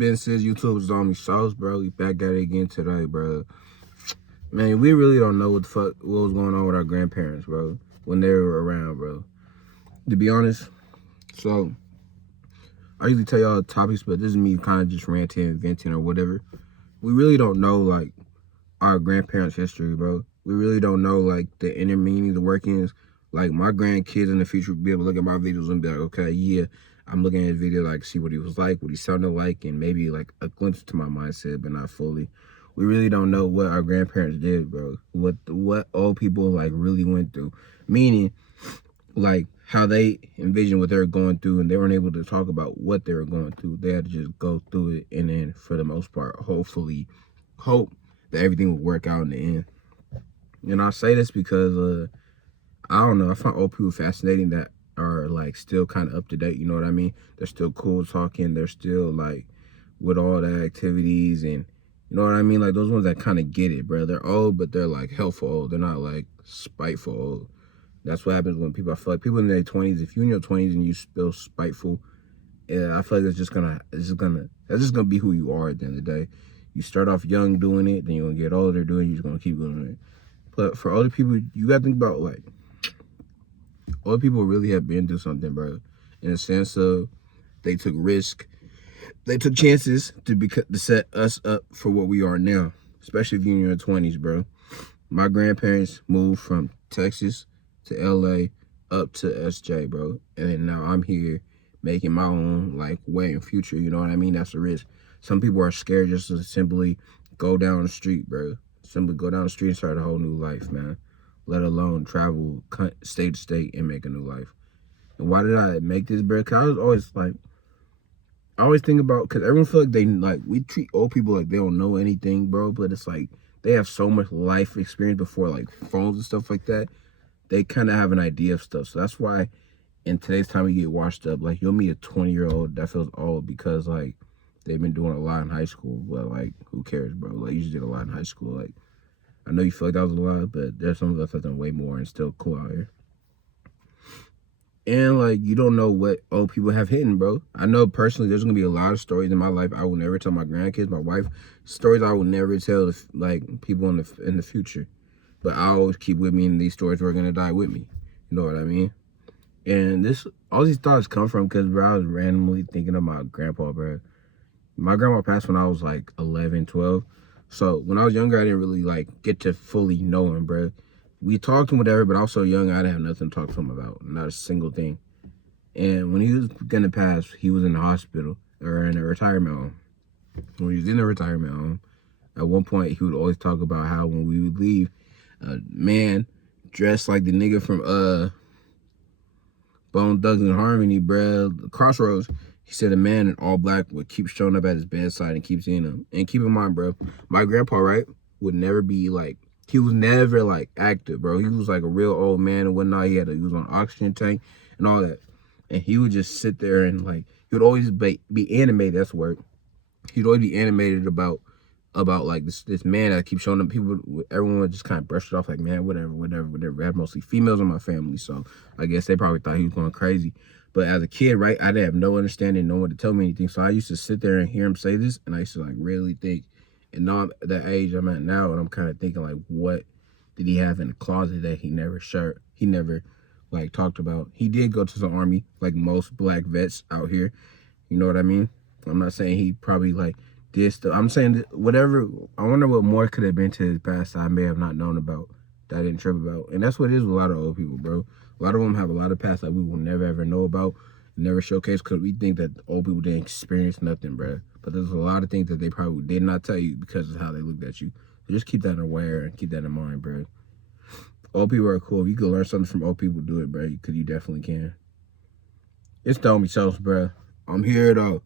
been since YouTube was on me sauce, bro. We back at it again today, bro. Man, we really don't know what was going on with our grandparents, bro, when they were around, bro. To be honest, so I usually tell y'all topics, but this is me kind of just ranting, venting, or whatever. We really don't know like our grandparents' history, bro. We really don't know like the inner meaning, the workings. Like my grandkids in the future will be able to look at my videos and be like, okay, yeah, I'm looking at his video, like see what he was like, what he sounded like, and maybe like a glimpse to my mindset, but not fully. We really don't know what our grandparents did, bro. What old people like really went through. Meaning, like how they envisioned what they were going through, and they weren't able to talk about what they were going through. They had to just go through it, and then for the most part, hopefully, hope that everything would work out in the end. And I say this because I don't know, I find old people fascinating that are like still kind of up to date. You know what I mean? They're still cool talking. They're still like with all the activities, and you know what I mean? Like those ones that kind of get it, bro. They're old, but they're like helpful old. They're not like spiteful old. That's what happens when people, I feel like people in their 20s, if you're in your 20s and you still spiteful, yeah, I feel like that's just gonna be who you are at the end of the day. You start off young doing it, then you're gonna get older doing it, you're just gonna keep doing it. But for other people, you gotta think about like, other people really have been through something, bro. In a sense of they took risk, they took chances to set us up for what we are now. Especially if you're in your 20s, bro. My grandparents moved from Texas to LA up to SJ, bro. And then now I'm here making my own like way in future. You know what I mean? That's a risk. Some people are scared just to simply go down the street, bro. Simply go down the street and start a whole new life, man. Let alone travel state to state and make a new life. And why did I make this, bro? Cause I was always like, I always think about, cause everyone feel like we treat old people like they don't know anything, bro. But it's like they have so much life experience before like phones and stuff like that. They kind of have an idea of stuff. So that's why in today's time we get washed up. Like you'll meet a 20-year-old that feels old because like they've been doing a lot in high school. But like who cares, bro? Like you just did a lot in high school. Like I know you feel like that was a lot, but there's some of us that's done way more and still cool out here. And like you don't know what old people have hidden, bro. I know personally there's gonna be a lot of stories in my life I will never tell my grandkids, my wife, stories I will never tell like people in the future. But I always keep with me, and these stories are gonna die with me. You know what I mean? And all these thoughts come from because, bro, I was randomly thinking of my grandpa, bro. My grandma passed when I was like 11, 12. So when I was younger, I didn't really like get to fully know him, bro. We talked and whatever, but also young, I didn't have nothing to talk to him about, not a single thing. And when he was gonna pass, he was in the hospital or in a retirement home. When he was in the retirement home, at one point he would always talk about how when we would leave, a man dressed like the nigga from Bone Thugs and Harmony, bruh, Crossroads. He said a man in all black would keep showing up at his bedside and keep seeing him. And keep in mind, bro, my grandpa, right, would never be like, he was never like active, bro. He was like a real old man and whatnot. He was on an oxygen tank and all that. And he would just sit there and like, he would always be animated, that's the word. He'd always be animated about like this man that keeps showing up. Everyone would just kind of brush it off like, man, whatever. I have mostly females in my family, so I guess they probably thought he was going crazy. But as a kid, right, I didn't have no understanding, no one to tell me anything. So I used to sit there and hear him say this, and I used to like really think. And now I'm at that age I'm at now, and I'm kind of thinking like, what did he have in the closet that he never shared? He never like talked about. He did go to the army, like most black vets out here. You know what I mean? I'm not saying he probably like did stuff. I'm saying that whatever. I wonder what more could have been to his past I may have not known about, that I didn't trip about. And that's what it is with a lot of old people, bro. A lot of them have a lot of past that we will never ever know about, never showcase, because we think that old people didn't experience nothing, bro. But there's a lot of things that they probably did not tell you because of how they looked at you. So just keep that aware and keep that in mind, bro. Old people are cool. If you can learn something from old people, do it, bro. Because you definitely can. It's Tommy Sauce, bro. I'm here, though.